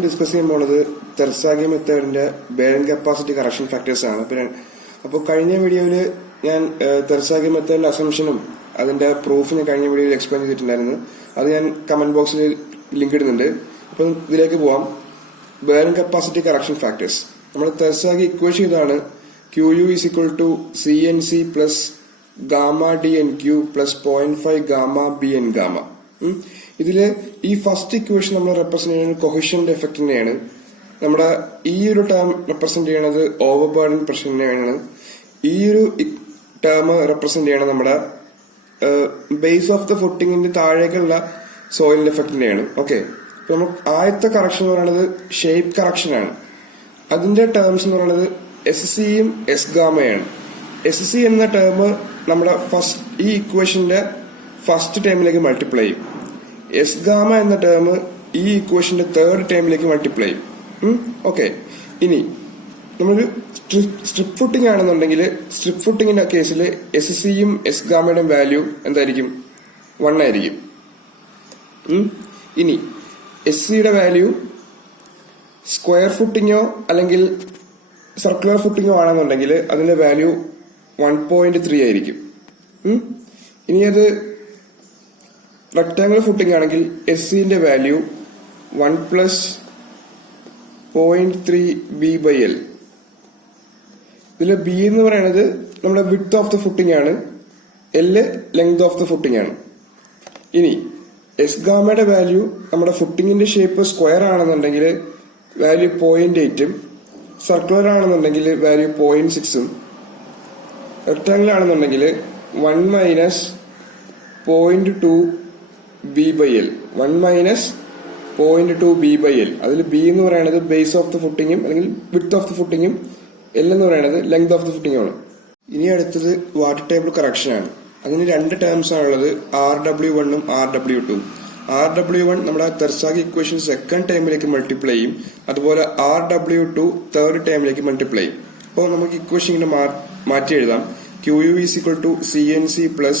നമ്മൾ ഡിസ്കസ് ചെയ്യാൻ പോണത് തെർസാഗി മെത്തേഡിന്റെ ബെയറിംഗ് കപ്പാസിറ്റി കറക്ഷൻ ഫാക്ടേഴ്സ് ആണ്. അപ്പോൾ കഴിഞ്ഞ വീഡിയോയില് ഞാൻ തെർസാഗി മെത്തേഡിന്റെ അസംഷനും അതിന്റെ പ്രൂഫ് ഞാൻ കഴിഞ്ഞ വീഡിയോയിൽ എക്സ്പ്ലെയിൻ ചെയ്തിട്ടുണ്ടായിരുന്നു. അത് ഞാൻ കമന്റ് ബോക്സിൽ ലിങ്ക് ഇടുന്നുണ്ട്. അപ്പൊ ഇതിലേക്ക് പോവാം. Bearing capacity correction factors. നമ്മൾ തെർസാഗി ഇക്വേഷൻ ഇതാണ്: QU is equal to CNC plus gamma DNQ plus 0.5 gamma BN gamma. ഇതില് ഈ ഫസ്റ്റ് ഇക്വേഷൻ നമ്മൾ റെപ്രസെന്റ് ചെയ്യുന്നത് കൊഹിഷന്റെ എഫക്റ്റിനെയാണ്. നമ്മുടെ ഈ ഒരു ടേം റെപ്രസെന്റ് ചെയ്യണത് ഓവർ ബേർഡൻ പ്രഷറിനെയാണ്. ഈ ഒരു ടേം റെപ്രസെന്റ് ചെയ്യണത് നമ്മുടെ ബേസ് ഓഫ് ദ ഫുട്ടിങ്ങിന്റെ താഴേക്കുള്ള സോയിലിന്റെ എഫക്റ്റിനെയാണ്. ഓക്കെ, അപ്പൊ നമ്മൾ ആദ്യത്തെ കറക്ഷൻ എന്ന് പറയുന്നത് ഷേപ്പ് കറക്ഷൻ ആണ്. അതിന്റെ ടേംസ് എന്ന് പറയുന്നത് SCയും S ഗാമയാണ്. SC എന്ന ടേം നമ്മുടെ ഫസ്റ്റ് ഈ ഇക്വേഷന്റെ ഫസ്റ്റ് ടേമിലേക്ക് മൾട്ടിപ്ലൈ ചെയ്യും. S ഗാമ എന്ന ടേം ഈ ഇക്വേഷന്റെ തേർഡ് ടേമിലേക്ക് മൾട്ടിപ്ലൈ ചെയ്യും. ഓക്കെ, ഇനി നമ്മളൊരു സ്ട്രിപ്പ് ഫുട്ടിംഗ് ആണെന്നുണ്ടെങ്കിൽ സ്ട്രിപ്പ് ഫുട്ടിങ്ങിന്റെ കേസിൽ SCയും S ഗാമയുടെയും വാല്യൂ എന്തായിരിക്കും? 1 ആയിരിക്കും. ഇനി SCയുടെ വാല്യൂ സ്ക്വയർ ഫുട്ടിങ്ങോ അല്ലെങ്കിൽ സർക്കുലർ ഫുട്ടിങ്ങോ ആണെന്നുണ്ടെങ്കിൽ അതിന്റെ വാല്യൂ 1.3 ആയിരിക്കും. ഇനി അത് റെക്ടാംഗുലർ ഫുട്ടിംഗ് ആണെങ്കിൽ SCന്റെ വാല്യൂ 1 + 0.3 B/L. ഇതില് B എന്ന് പറയുന്നത് നമ്മുടെ വിഡ്ത് ഓഫ് ദ ഫുട്ടിംഗ് ആണ്, L length of the footing ആണ്. ഇനി S ഗാമയുടെ വാല്യൂ നമ്മുടെ ഫുട്ടിങ്ങിന്റെ ഷേപ്പ് സ്ക്വയർ ആണെന്നുണ്ടെങ്കിൽ വാല്യൂ 0.8ഉം സർക്കുലർ ആണെന്നുണ്ടെങ്കിൽ വാല്യൂ 0.6ഉം റെക്ടാംഗുലർ ആണെന്നുണ്ടെങ്കിൽ 1 - 0.2 B/L. 1 - 0.2 B/L. അതിൽ B എന്ന് പറയുന്നത് ബേസ് ഓഫ് ദ ഫുട്ടിങ്ങും അല്ലെങ്കിൽ വിഡ്ത് ഓഫ് ദ ഫുട്ടിങ്ങും, L എന്ന് പറയുന്നത് ലെങ്ത് ഓഫ് ദ ഫുട്ടിങ്ങും ആണ്. ഇനി അടുത്തത് വാട്ടർ ടേബിൾ കറക്ഷൻ ആണ്. അതിന് രണ്ട് ടേംസ് ആണുള്ളത്, RW1ഉം RW2ഉം. RW1 നമ്മുടെ തെർസാഗി ഇക്വേഷൻ സെക്കൻഡ് ടൈമിലേക്ക് മൾട്ടിപ്ലൈ ചെയ്യും. അതുപോലെ RW2 തേർഡ് ടൈമിലേക്ക് മൾട്ടിപ്ലൈ ചെയ്യും. അപ്പോൾ നമുക്ക് ഇക്വേഷൻ ഇങ്ങനെ മാറ്റി എഴുതാം. QU is equal to CNC plus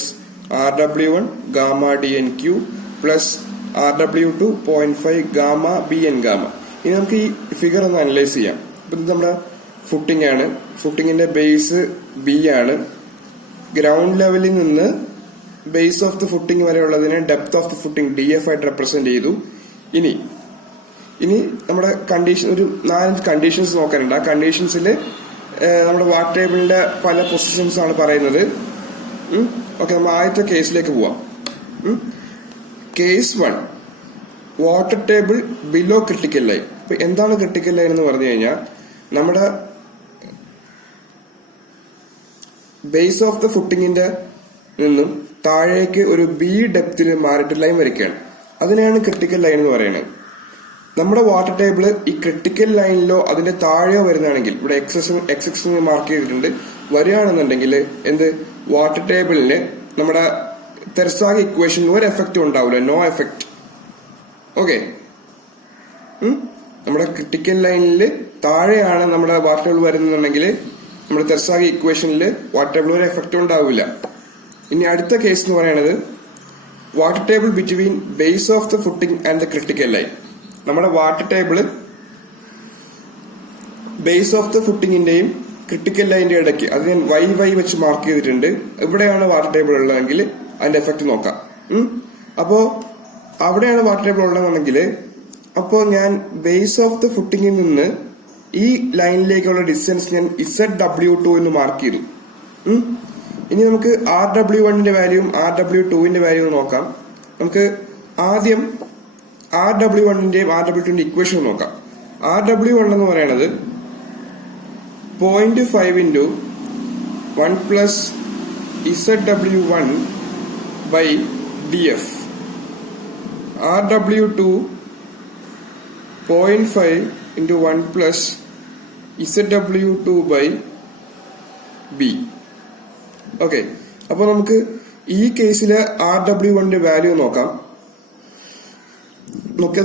RW1 gamma DNQ plus RW2 0.5 gamma BN gamma. ഇനി നമുക്ക് ഈ ഫിഗർ ഒന്ന് അനലൈസ് ചെയ്യാം. ഇപ്പൊ ഇത് നമ്മുടെ ഫുട്ടിംഗ് ആണ്. ഫുട്ടിങ്ങിന്റെ ബേസ് B ആണ്. ഗ്രൗണ്ട് ലെവലിൽ നിന്ന് ബേസ് ഓഫ് ദ ഫുട്ടിംഗ് വരെ ഉള്ളതിനെ depth of the footing DF ആയിട്ട് റെപ്രസെന്റ് ചെയ്തു. ഇനി നമ്മുടെ കണ്ടീഷൻ ഒരു 4 കണ്ടീഷൻസ് നോക്കാനുണ്ട്. ആ കണ്ടീഷൻസിൽ നമ്മുടെ വാട്ടർ ടേബിളിന്റെ പല പൊസിഷൻസ് ആണ് പറയുന്നത്. ഓക്കെ, നമ്മൾ ആദ്യത്തെ കേസിലേക്ക് പോവാം. Case 1, water table below critical line. ഇപ്പൊ എന്താണ് ക്രിട്ടിക്കൽ ലൈൻ എന്ന് പറഞ്ഞു കഴിഞ്ഞാൽ നമ്മുടെ ബേസ് ഓഫ് ദ ഫുട്ടിങ്ങിന്റെ നിന്നും താഴേക്ക് ഒരു B ഡെപ്തിൽ മാറിയിട്ട് ലൈൻ വരയ്ക്കുകയാണ്. അതിനെയാണ് ക്രിട്ടിക്കൽ ലൈൻ എന്ന് പറയുന്നത്. നമ്മുടെ വാട്ടർ ടേബിൾ ഈ ക്രിട്ടിക്കൽ ലൈനിലോ അതിന്റെ താഴെയോ വരുന്നതാണെങ്കിൽ, ഇവിടെ X മാർക്ക് ചെയ്തിട്ടുണ്ട്, വരികയാണെന്നുണ്ടെങ്കിൽ എന്ത് വാട്ടർ ടേബിളിന് നമ്മുടെ തെർസാഗി ഇക്വേഷൻ ഒരു എഫക്റ്റും ഉണ്ടാവില്ല, നോ എഫക്റ്റ്. ഓക്കെ, നമ്മുടെ ക്രിട്ടിക്കൽ ലൈനിൽ താഴെയാണ് നമ്മുടെ വാട്ടർ ടേബിൾ വരുന്നുണ്ടെങ്കിൽ നമ്മുടെ തെർസാഗി ഇക്വേഷനിൽ വാട്ടർ ടേബിൾ ഒരു എഫക്റ്റും ഉണ്ടാവില്ല. ഇനി അടുത്ത കേസ് എന്ന് പറയുന്നത് water table between base of the footing and the critical line. നമ്മുടെ water table base of the ഫുട്ടിങ്ങിന്റെയും ക്രിട്ടിക്കൽ ലൈനിന്റെ ഇടയ്ക്ക്, അത് ഞാൻ Y വെച്ച് മാർക്ക് ചെയ്തിട്ടുണ്ട്. ഇവിടെയാണ് വാട്ടർ ടേബിൾ ഉള്ളതെങ്കിൽ അതിന്റെ എഫക്ട് നോക്കാം. അപ്പോ അവിടെയാണ് വാട്ടർ ടേബിൾ ഉള്ളതെന്നുണ്ടെങ്കിൽ അപ്പോൾ ഞാൻ ബേസ് ഓഫ് ദ ഫുട്ടിങ്ങിൽ നിന്ന് ഈ ലൈനിലേക്കുള്ള ഡിസ്റ്റൻസ് ഞാൻ ZW2 എന്ന് മാർക്ക് ചെയ്തു. ഇനി നമുക്ക് RW1ന്റെ വാല്യൂവും RW2ന്റെ വാല്യൂവും നോക്കാം. നമുക്ക് ആദ്യം RW1ന്റെയും RW2ന്റെ ഇക്വേഷൻ നോക്കാം. RW1 എന്ന് പറയുന്നത് 0.5 × 1 + ZW1/DF. RW2 0.5 × 1 + ZW2/B. ഓക്കെ, അപ്പൊ നമുക്ക് ഈ കേസില് RW1ന്റെ വാല്യൂ നോക്കാം.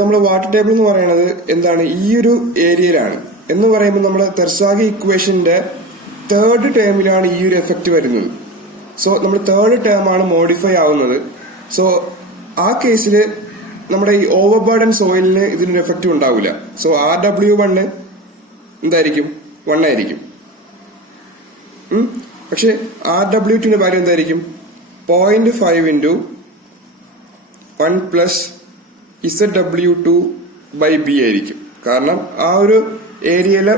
നമ്മുടെ വാട്ടർ ടേബിൾ എന്ന് പറയുന്നത് എന്താണ്? ഈ ഒരു ഏരിയയിലാണ് എന്ന് പറയുമ്പോൾ നമ്മുടെ തെർസാഗി ഇക്വേഷന്റെ തേർഡ് ടേമിലാണ് ഈ ഒരു എഫക്റ്റ് വരുന്നത്. സോ നമ്മൾ തേർഡ് ടേം ആണ് മോഡിഫൈ ആവുന്നത്. സോ ആ കേസിൽ നമ്മുടെ ഈ ഓവർ ബേർഡൻ സോയിലിന് ഇതിനൊരു എഫക്റ്റ് ഉണ്ടാവില്ല. സോ RW1 എന്തായിരിക്കും? 1 ആയിരിക്കും. പക്ഷെ RW2ന്റെ വാല്യൂ എന്തായിരിക്കും? 0.5 into 1 plus ZW2/B ആയിരിക്കും. കാരണം ആ ഒരു ഏരിയയിലെ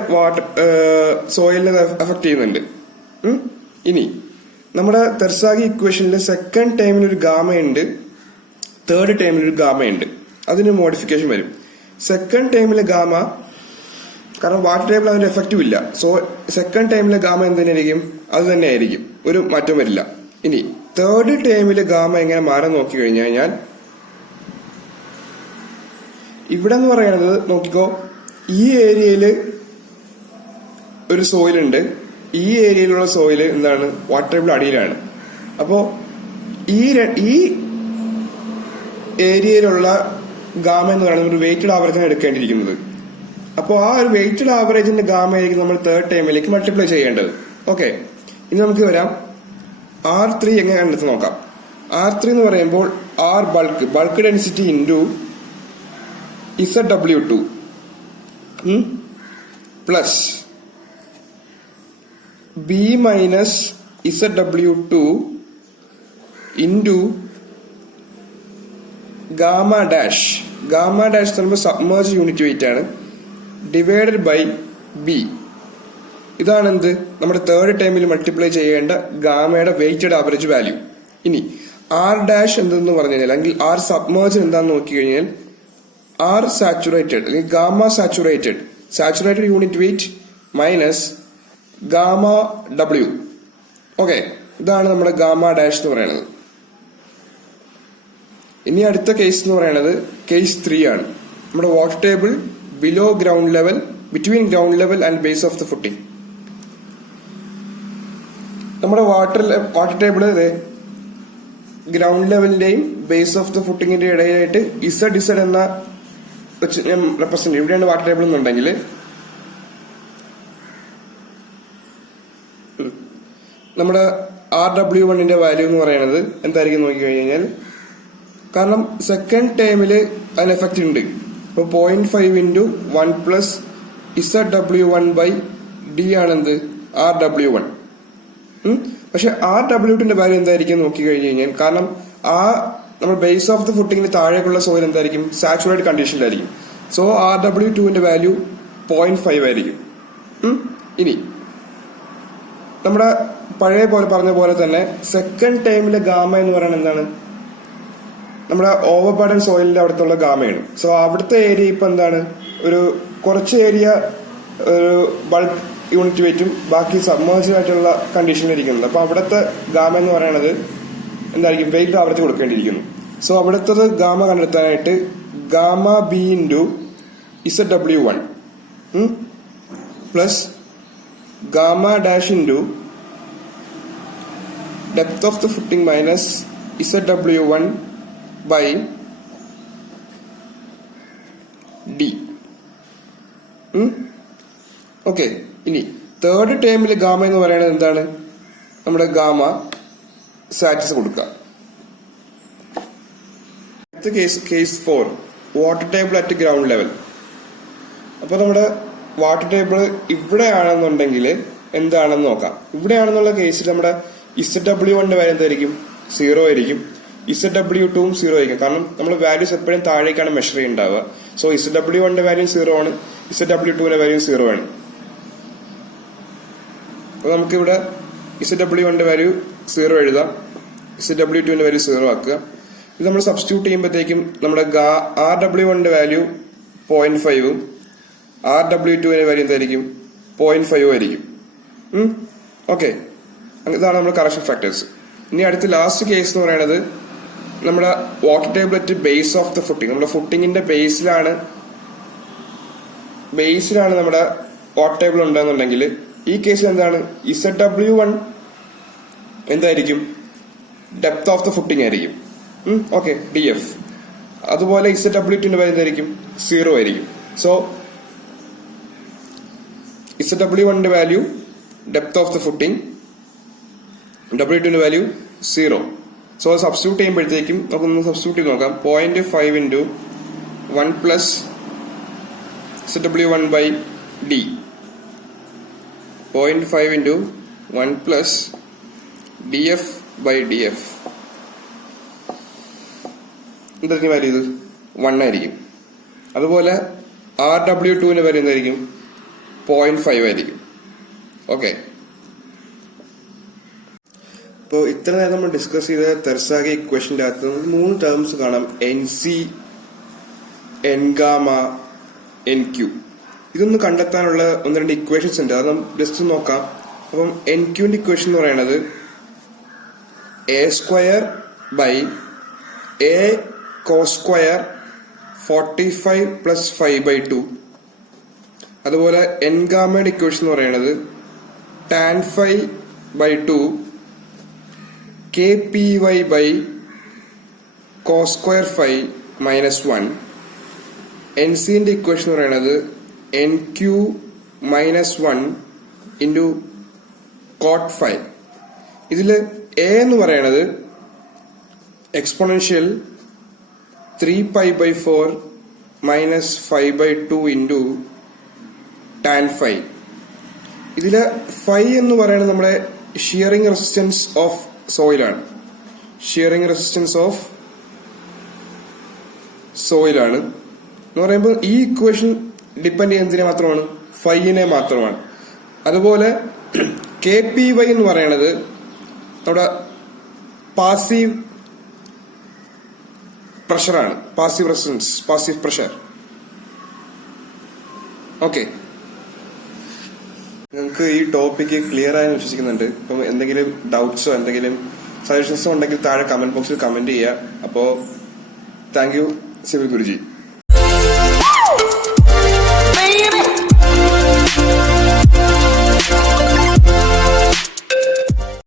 സോയിലിനെ എഫക്ട് ചെയ്യുന്നുണ്ട്. ഇനി നമ്മുടെ തെർസാഗി ഇക്വേഷനിൽ സെക്കൻഡ് ടൈമിൽ ഒരു ഗാമയുണ്ട്, തേർഡ് ടൈമിൽ ഒരു ഗാമയുണ്ട്. അതിന് മോഡിഫിക്കേഷൻ വരും. സെക്കൻഡ് ടൈമിലെ ഗാമ, കാരണം വാട്ടർ ടേബിൾ അതിന്റെ എഫക്റ്റീവ് ഇല്ല. സോ സെക്കൻഡ് ടൈമിലെ ഗാമ എന്തിനായിരിക്കും? അത് തന്നെ ആയിരിക്കും, ഒരു മാറ്റം വരില്ല. ഇനി തേർഡ് ടൈമിലെ ഗാമ എങ്ങനെ മാറാൻ നോക്കി കഴിഞ്ഞാൽ ഇവിടെ എന്ന് പറയുന്നത് നോക്കിക്കോ, ഈ ഏരിയയില് ഒരു സോയിലുണ്ട്, ഈ ഏരിയയിലുള്ള സോയില് എന്താണ്? വാട്ടർ ടേബിൾ അടിയിലാണ്. അപ്പോ ഈ ഏരിയയിലുള്ള ഗാമ എന്ന് പറയുന്നത് ഒരു വെയിറ്റഡ് ആവറേജാണ് എടുക്കേണ്ടിയിരിക്കുന്നത്. അപ്പോൾ ആ ഒരു വെയിറ്റഡ് ആവറേജിന്റെ ഗാമയായിരിക്കും നമ്മൾ തേർഡ് ടൈമിലേക്ക് മൾട്ടിപ്ലൈ ചെയ്യേണ്ടത്. ഓക്കെ, ഇനി നമുക്ക് വരാം R3 എങ്ങനെ കണ്ടെത്തി നോക്കാം. R3 എന്ന് പറയുമ്പോൾ R bulk density into ZW2 plus B minus ZW2 into gamma dash പറയുമ്പോൾ സബ്മേർജ് യൂണിറ്റ് വെയിറ്റ് ആണ്, ഡിവൈഡഡ് ബൈ B. ഇതാണ് എന്ത്? നമ്മുടെ തേർഡ് ടൈമിൽ മൾട്ടിപ്ലൈ ചെയ്യേണ്ട ഗാമയുടെ വെയിറ്റഡ് ആവറേജ് വാല്യൂ. ഇനി R ഡാഷ് എന്തെന്ന് പറഞ്ഞു കഴിഞ്ഞാൽ, അല്ലെങ്കിൽ R സബ്മേർജ് എന്താന്ന് നോക്കി കഴിഞ്ഞാൽ R സാച്ചുറേറ്റഡ് അല്ലെങ്കിൽ gamma saturated unit weight minus gamma W. Okay, ഇതാണ് നമ്മുടെ ഗാമ ഡാഷ് എന്ന് പറയുന്നത്. ഇനി അടുത്ത കേസ് എന്ന് പറയുന്നത് കേസ് 3 ആണ്. നമ്മുടെ water table below ground level, between ground level and base of the footing. നമ്മുടെ വാട്ടർ ടേബിള് ഗ്രൗണ്ട് ലെവലിന്റെയും ബേസ് ഓഫ് ദ ഫുട്ടിങ്ങിന്റെ ഇടയിലായിട്ട് Z എന്ന ഞാൻ റെപ്രസെന്റ്, ഇവിടെയാണ് വാട്ടർ ടേബിൾ എന്നുണ്ടെങ്കിൽ നമ്മുടെ RW1ന്റെ വാല്യൂ എന്ന് പറയുന്നത് എന്തായിരിക്കും നോക്കി കഴിഞ്ഞാൽ, കാരണം സെക്കൻഡ് ടൈമില് അതിന് എഫക്റ്റ് ഉണ്ട്. ഇപ്പൊ 0.5 into 1 plus ZW1/D ആണെന്ത്? RW1. പക്ഷെ RW2ന്റെ വാല്യൂ എന്തായിരിക്കും നോക്കി കഴിഞ്ഞു കഴിഞ്ഞാൽ, കാരണം ആ നമ്മൾ ബേസ് ഓഫ് ദ ഫുട്ടിങ്ങിന് താഴേക്കുള്ള സോയിൽ എന്തായിരിക്കും? സാച്ചുറേറ്റഡ് കണ്ടീഷനിലായിരിക്കും. സോ RW2ന്റെ വാല്യൂ 0.5 ആയിരിക്കും. ഇനി നമ്മുടെ പഴയ പോലെ പറഞ്ഞ പോലെ തന്നെ സെക്കൻഡ് ടൈമിലെ ഗാമ എന്ന് പറയുന്നത് എന്താണ്? നമ്മുടെ ഓവർ ബർഡൻ സോയിലിന്റെ അവിടുത്തെ ഗാമയാണ്. സോ അവിടുത്തെ ഏരിയ ഇപ്പൊ എന്താണ്? ഒരു കുറച്ച് ഏരിയ ഒരു ബൾക്ക് യൂണിറ്റ് വെയിറ്റും ബാക്കി സബ്മേർജ് ആയിട്ടുള്ള കണ്ടീഷനിലിരിക്കുന്നത്. അപ്പൊ അവിടുത്തെ ഗാമ എന്ന് പറയുന്നത് എന്തായിരിക്കും? വെയിറ്റ് ആവറേജ് കൊടുക്കേണ്ടിയിരിക്കുന്നു. സോ അവിടുത്തെ ഗാമ കണ്ടെത്താനായിട്ട് gamma B into ZW1 plus gamma dash into depth of the footing minus ZW1/D. Okay, ഇനി തേർഡ് ടൈമിൽ ഗാമ എന്ന് പറയുന്നത് എന്താണ്? നമ്മുടെ ഗാമ സാറ്റിസ് കൊടുക്കുക. അടുത്ത case 4, water table at ground level. അപ്പൊ നമ്മുടെ വാട്ടർ ടേബിൾ ഇവിടെയാണെന്നുണ്ടെങ്കിൽ എന്താണെന്ന് നോക്കാം. ഇവിടെയാണെന്നുള്ള കേസിൽ നമ്മുടെ ZW1ന്റെ വാല്യൂ എന്തായിരിക്കും? 0 ആയിരിക്കും. ZW2ഉം 0 ആയിരിക്കും. കാരണം നമ്മൾ വാല്യൂസ് എപ്പോഴും താഴേക്കാണ് മെഷർ ചെയ്യുന്നുണ്ടാവുക. സോ ZW1ന്റെ വാല്യൂ 0 ആണ്, ZW2ന്റെ വാല്യൂ 0 ആണ്. അപ്പൊ നമുക്കിവിടെ ZW1ന്റെ വാല്യൂ 0 എഴുതാം, ZW2ന്റെ വാല്യൂ 0 ആക്കുക. ഇത് നമ്മൾ സബ്സ്റ്റിറ്റ്യൂട്ട് ചെയ്യുമ്പോഴത്തേക്കും നമ്മുടെ RW1ന്റെ വാല്യൂ 0.5ഉം RW2ന്റെ വാല്യൂ എന്തായിരിക്കും? 0.5 ആയിരിക്കും. ഓക്കെ, ഇതാണ് നമ്മുടെ കറക്ഷൻ ഫാക്ടേഴ്സ്. ഇനി അടുത്ത ലാസ്റ്റ് കേസ് എന്ന് പറയുന്നത് നമ്മുടെ water table at base of the footing. നമ്മുടെ ഫുട്ടിങ്ങിന്റെ ബേസിലാണ് നമ്മുടെ വാട്ടർ ടേബിൾ ഉണ്ടെന്നുണ്ടെങ്കിൽ ഈ കേസിൽ എന്താണ്? ZW1 എന്തായിരിക്കും? ഡെപ്ത് ഓഫ് ദ ഫുട്ടിംഗ് ആയിരിക്കും. Okay, DF. അതുപോലെ ZW2ന്റെ വാല്യൂ എന്തായിരിക്കും? 0 ആയിരിക്കും. സോ ZW1ന്റെ value depth of the footing, W2ന്റെ വാല്യൂ 0. സോ അത് സബ്സ്റ്റിറ്റ്യൂട്ട് ചെയ്യുമ്പോഴത്തേക്കും നമുക്കൊന്ന് സബ്സ്റ്റിറ്റ്യൂട്ട് ചെയ്ത് നോക്കാം. 0.5 into 1 plus ZW1 by D, 0.5 into 1 plus DF by DF. എന്തായിരിക്കും വാല്യൂ? ഇത് 1 ആയിരിക്കും. അതുപോലെ RW2ന്റെ വാല്യൂ എന്തായിരിക്കും? 0.5 ആയിരിക്കും. ഓക്കെ, ഇപ്പോൾ ഇത്ര നേരം നമ്മൾ ഡിസ്കസ് ചെയ്ത തെർസാഗെ ഇക്വേഷൻ്റെ അകത്ത് 3 ടേംസ് കാണാം: NC, N-ഗാമ, NQ. ഇതൊന്ന് കണ്ടെത്താനുള്ള 1-2 ഇക്വേഷൻസ് ഉണ്ട്, അത് ജസ്റ്റ് നോക്കാം. അപ്പം NQന്റെ ഇക്വേഷൻ എന്ന് പറയുന്നത് A² by A cos square 45 plus 5/2. അതുപോലെ N-ഗാമയുടെ ഇക്വേഷൻ എന്ന് പറയുന്നത് tan 5/2 KPY by cos square 5 minus 1. NCന്റെ ഇക്വേഷൻ എന്ന് പറയുന്നത് NQ മൈനസ് 1 ഇൻറ്റു cot 5. ഇതിൽ A എന്ന് പറയുന്നത് എക്സ്പോണൻഷ്യൽ 3π/4 മൈനസ് 5/2 ഇൻറ്റു tan 5. ഇതില് 5 എന്ന് പറയുന്നത് നമ്മുടെ ഷിയറിംഗ് റെസിസ്റ്റൻസ് ഓഫ് സോയിലാണ്. ഷിയറിംഗ് റെസിസ്റ്റൻസ് ഓഫ് സോയിലാണ് എന്ന് പറയുമ്പോൾ ഈ ഇക്വേഷൻ ഡിപ്പെൻഡ് ചെയ്യുന്നതിനെ മാത്രമാണ്, 5നെ മാത്രമാണ്. അതുപോലെ KPY എന്ന് പറയുന്നത് നമ്മുടെ പാസീവ് പ്രഷറാണ്, passive resistance, passive pressure. Okay, നിങ്ങൾക്ക് ഈ ടോപ്പിക്ക് ക്ലിയർ ആയെന്ന് വിശ്വസിക്കുന്നുണ്ട്. ഇപ്പം എന്തെങ്കിലും ഡൗട്ട്സോ എന്തെങ്കിലും സജഷൻസോ ഉണ്ടെങ്കിൽ താഴെ കമന്റ് ബോക്സിൽ കമന്റ് ചെയ്യുക. അപ്പോൾ താങ്ക് യു സിവിൽ ഗുരുജി.